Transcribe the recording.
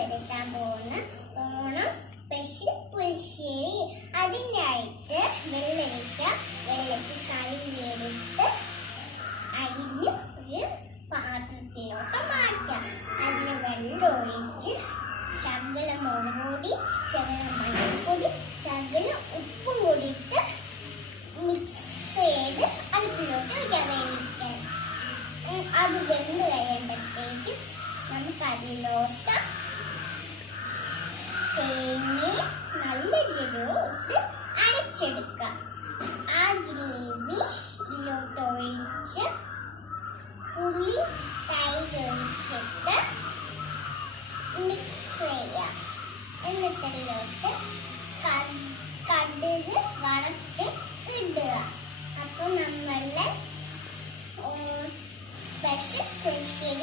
പരിചയപ്പെടുത്താൻ പോകുന്ന ഓണം സ്പെഷ്യൽ പുളിശ്ശേരി. അതിനായിട്ട് വെള്ളരിക്ക കറിയിലെടുത്ത് അരിഞ്ഞ് ഒരു പാത്രത്തിലോട്ട് മാറ്റാം. അതിന് വെള്ളം ഒഴിച്ച് ശകലം മുളക് പൊടി, ശകലം മഞ്ഞൾപ്പൊടി, ശകലം ഉപ്പും കൂടിയിട്ട് മിക്സ് ചെയ്ത് അടുപ്പിലോട്ട് വയ്ക്കാൻ വേണ്ടിയിട്ട് അത് വെന്ത് കഴിയുമ്പോഴത്തേക്കും നമുക്ക് അതിലോട്ട് തേങ്ങയും നല്ല ജീരകവും ഇട്ട് അരച്ചെടുക്കാം. ആ ഗ്രേവിയിലോട്ട് ഒഴിച്ച് പുളി തൈര് ഒഴിച്ചിട്ട് മിക്സ് ചെയ്യാം. എന്നിട്ടതിലോട്ട് കടുക് വറുത്ത് ഇടുക. അപ്പോൾ നമ്മളുടെ സ്പെഷ്യൽ പുളിശ്ശേരി